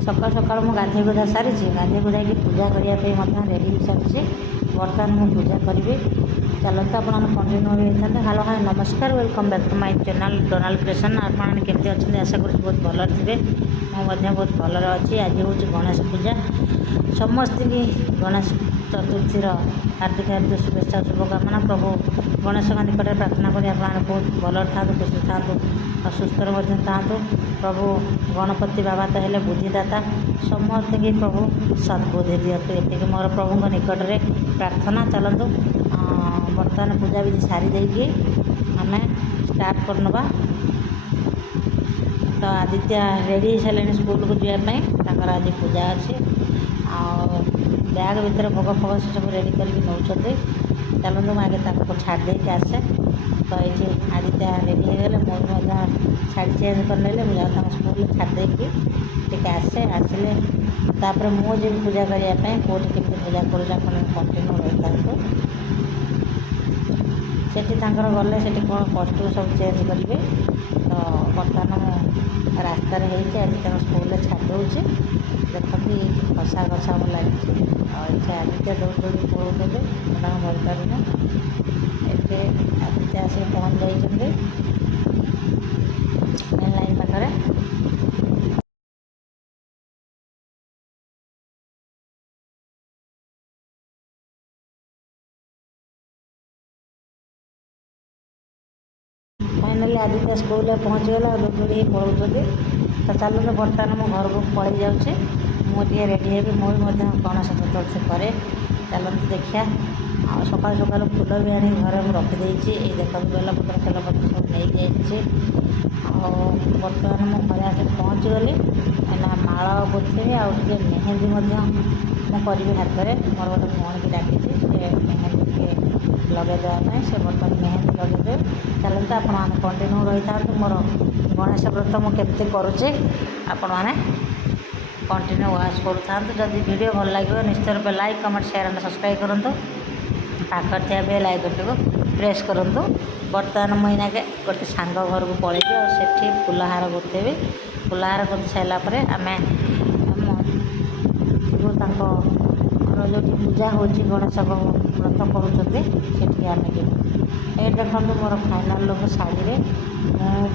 सकाल सकाल मु गाधे गुधा सारी गाधे गुधा पूजा करने रेडी हो सारी बर्तमान मुझे पूजा करी। चलते आप कंटिन्यू होता है। हेलो हाय नमस्कार welcome back to my channel Donald creation. आपमने अच्छे आशा कर बहुत भल थे। मुझे बहुत भल अच्छी। आज हूँ गणेश पूजा समस्त की गणेश चतुर्थी हार्दिक हार्दिक शुभेच्छा शुभकामना। प्रभु गणेश निकट प्रार्थना करी आप बहुत भल था खुशी था सुस्थ था। प्रभु गणपति बाबा तो हेले बुद्धिदाता समस्त की प्रभु सद्बुद्धि दियतु ये मोर प्रभु निकट में प्रार्थना। चलतु बर्तमान पूजा विधि सारी देकी आम स्टार्ट करनवा। तो आदित्य रेडी सारे स्कूल को जावाई आज पूजा अच्छी बैग भितर भोग फग से सब रेडी कर नौ। चलते मुझे छाड़ देके आसे। तो ये आदित्य रेडी हो गले मुझे शाढ़ी चेंज कर ले मुझे स्कूल छाड़ देकी आसे। आसिले तापर मुझे पूजा करने कौटी केमी पूजा कर कंटिन्यू रही था। सेठी गले से कौन कस्ट्यूम सब चेंज करेंगे। तो बर्तमान रास्त आज स्कूल छाड़ दूसरी देखते ये खसा खसा लगे ये आदित्य दौड़ दौड़ी पड़े भर पारे ये आदित्य आसिक पहुँच जाइए मेन लाइन पाखे। फाइनाली आदित्य स्कूल पहुँचीगला दौड़ी पड़े। तो चलते बर्तमान मो घर को पलि जाऊँगी। मुझे रेडी है मुझे गणेश चतुर्थी करे। चलते देखिए सकाल सकाल फूल भी आनी घर रखिदे ये देखो बेलपत्र तेलपत्र सब नहीं जाइए। बर्तमान मो घर आस पहुँची गली ना माल बोथेबी आगे मेहंदी मुझे हाथ में मोर गोटे भौणी की डाकी मेहंदी के लगे देवाई से बर्तमान मेहंदी लगे। चलते आप कंटिन्यू रही था। मोर गणेश व्रत मुझे करुचे आपण मैंने कंटिन्यू वाच करूँ। जदि वीडियो भल लगे निश्चित रूप like comment share and subscribe करूँ। पाखर थी बेल आइकन को प्रेस करूँ। बर्तमान मुझे के गोटे सांग घर को पलैबी से फूलहार गुथेबी। फूलहार गुथी सारापर आम जो पूजा हो गणेश व्रत करुँचे आम ये देखो मोर फाइनाल लोक शाढ़ी में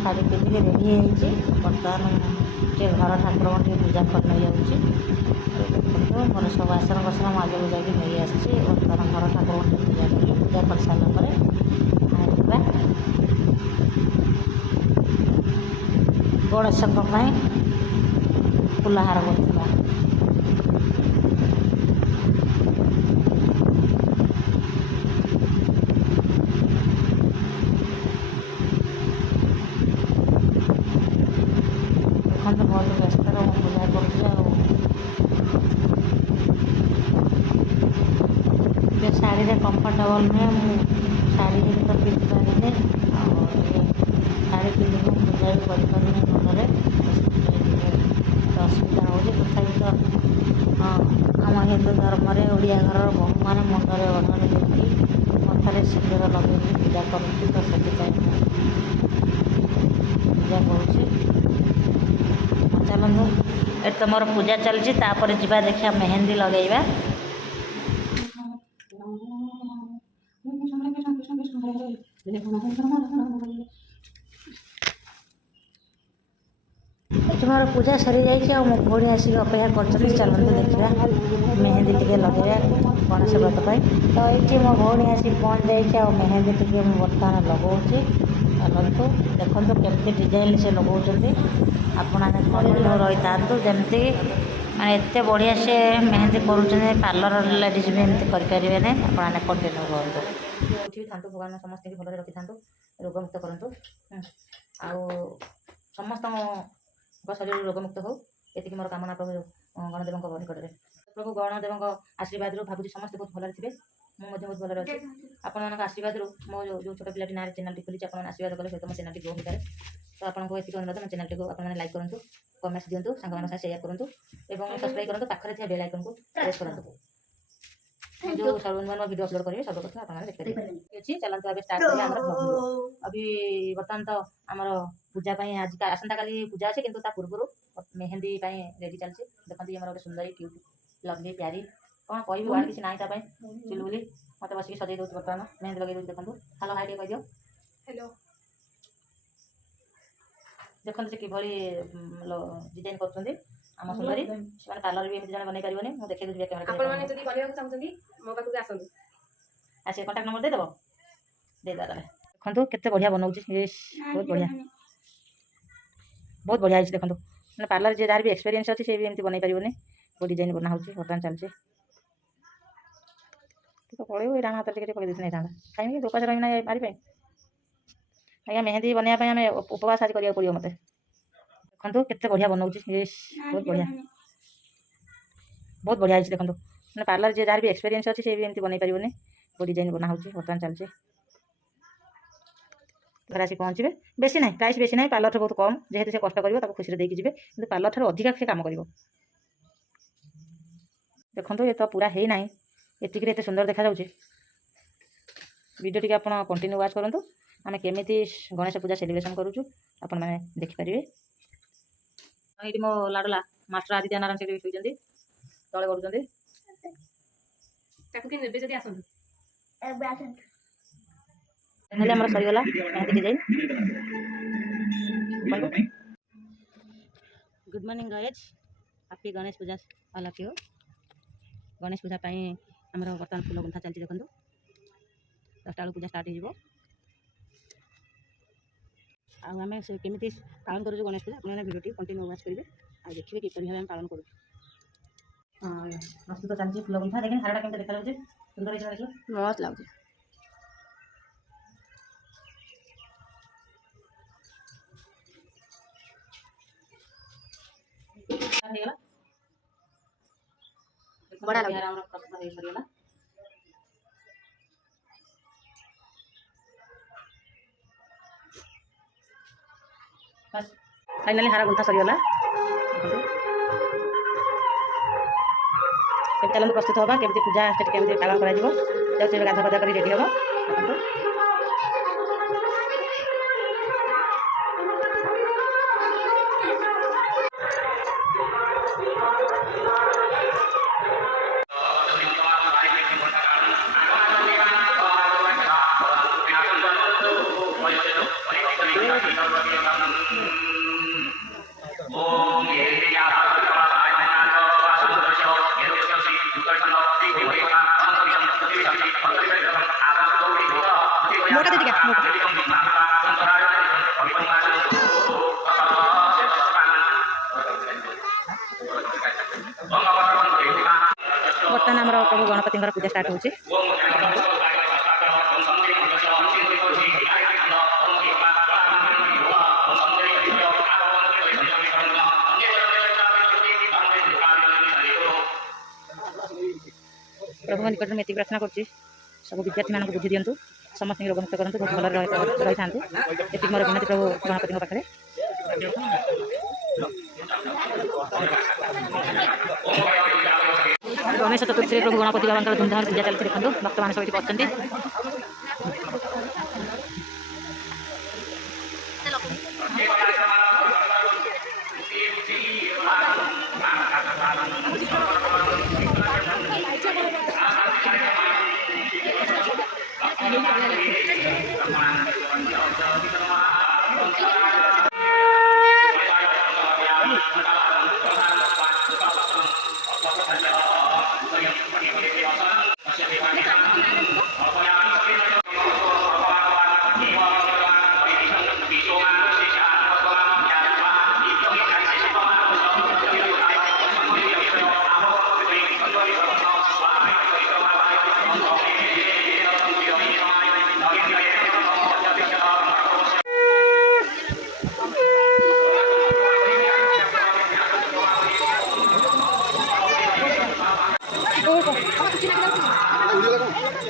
शाढ़ी पिंधिक रेडी होती। बर्तमान टे घर ठाकुर टे पूजा करने जाऊँगी। देखो मोर सब आसन बासन आगे को जाकि नहीं आसी। बर्तमान घर ठाकुर टे पूजा करी पूजा कर सारापर गणेश फूलहार करवा। देखते बहुत व्यस्त पूजा कर शाढ़ी कंफर्टेबल नुहे शाढ़ी तो पिंधि पारे शाढ़ी पिंधिक पूजा भी करें भलरे असुविधा हो तथापि तो आम हिंदू धर्म ओडिया घर बहु मैंने मुंडे ओढ़णी देखी मथार सिंदूर लगे पूजा करती। तो से पूजा करुँच। चलू ये तो मोर पूजा चलती जा देखिए मेहंदी लगेगा। मोर पूजा सरी जाइए मो भौणी आसिक अपेक्षा कर। चलते देखा मेहंदी टे लगे गणेश व्रत पर। तो ये मो भौणी आसिक पहुँच जाइए मेहंदी टे बर्तमान लगाऊँगी। चलतु देखो केमती डिजाइन से लगाऊँ आपण रही था जमती माने एत बढ़िया से मेहंदी कर पार्लर लेडीज भी एमती करें ना आपने कंटिन्यू करूँ। उठी था भगवान समस्त भल रखी था रोगमुक्त करूँ समस्त शरीर रोगमुक्त हो ये मोर कामना प्रभु गणदेव निकट में। प्रभु गणदेव आशीर्वाद भावुँ समस्त बहुत भल थे। मुझे बहुत भल अच्छे आपण आशीर्वाद मो जो छोट पिलाटी ना चैनल खोली आप आशीर्वाद कले सहित मो चैनल ग्रो हो पाए। तो आपको ये अनुरोध मो चैनल को आपने लाइक करूँ कमेंट्स दिंतु सांग शेयर करूँ और सब्सक्राइब करूँ। पाखे बेल आइकन को प्रेस करूँ। जो नूआ वीडियो अपलोड करेंगे सब प्रथम आप देखिए चलते अभी स्टार्ट करेंगे अभी बर्तमान तो आमर पूजा आज आसंता काली पूजा अच्छे किंतु पूर्व मेहंदी रेडी चलती देखते आम गोटे सुंदरी क्यूट लवली प्यारी कौन कह वार्ड किसी ना चुलबुली मत बस सजे दूसरी बर्तमान मेहंदी लगे दूसरी देखो हेलो हाई कह दियो हेलो देखते से किभली डिजाइन कर आम सुंदरी से पार्लर भी एमती जन बनई पारे मुझे देखिए दूसरी आपने जब बनवाक चाहते मो पाखक आसतु आसे कंटाक्ट नंबर देदेव देदेव देखो केते बढ़िया बनाऊँ बहुत बढ़िया बहुत बढ़िया देखो मैंने पार्लर जे जार भी एक्सपीरियंस अच्छी से भी एमती बनई पारे वो डिजाइन बना बर्तमान चलছে तो पड़े डाण हाथ टिके पकड़ देते नहीं कहीं उपास रही ना पारे आज्ञा मेहंदी बनवाई आम उपवास आज करा पड़ो मत देखो केते बढ़िया बनाऊँ बहुत बढ़िया देखो मैंने पार्लर जे जार भी एक्सपीरियंस अच्छी से भी एमती बनई पारे वो डिजाइन बना बर्तमान चलছে घर आसी पहुँचे बेसी ना प्राइस बेसी ना पार्लर बहुत कम जेहेतु से कष्ट कर खुशी देकी जी कि पार्लर ठार अधिका से कम कर देखो ये तो पूरा है ना एतिक एत सुंदर देखा जाऊँगी वीडियो टी आप कंटिन्यू वाच करूँ आम केमी गणेश पूजा सेलिब्रेशन करूँ आपण मैंने देखिपारे ये मो लाडला मास्टर आदित्य नारायण से शुई तले करूँ सरीगला mehndi design good morning guys happy Ganesh Puja all of you Ganesh Puja आमर बर्तमान फूल गुंथा चलती देखो 10टा पूजा स्टार्ट हो आम केमी पालन करूँ गणेश पूजा अपने वीडियो कंटिन्यू वाच करेंगे आ देखिए किपर भाव पालन करूँ प्रस्तुत चलती फूल गुंथा देखिए हारटा केमती देखा जाऊँगी सुंदर देखिए मस्त लगुच बड़ा लगे प्रस्तुत सरीगला बस फाइनाली हारा गुंथा सरीगला चलते प्रस्तुत हवा केमती पूजा केमती पालन कर गाधा पाधा कर रेडी हम बर्तमान आम प्रभु गणपति पूजा स्टार्ट हो प्रभु निकट में ये प्रार्थना कर सब विद्यार्थी मानक बुद्धि दिंतु समस्त रोग मुक्त करूँ बहुत भल रही था ये मोर विनती प्रभु गणपति पाखे गणेश चतुर्थी प्रभु गणपति बाबा धूमधाम पूजा चलती देखो भक्त मान सब बच्चे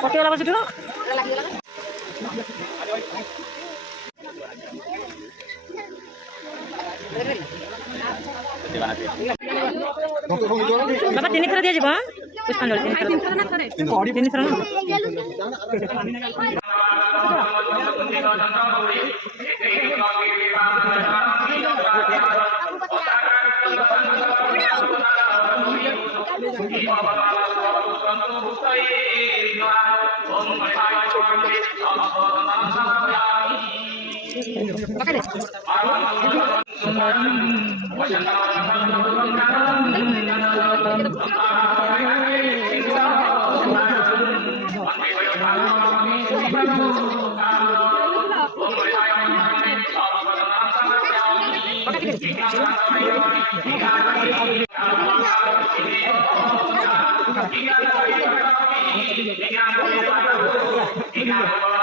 कटिगला बस बाबा 3 थर दिया ପୁଷ୍ପାଞ୍ଜଳି ତିନିଥର ନା Thank you.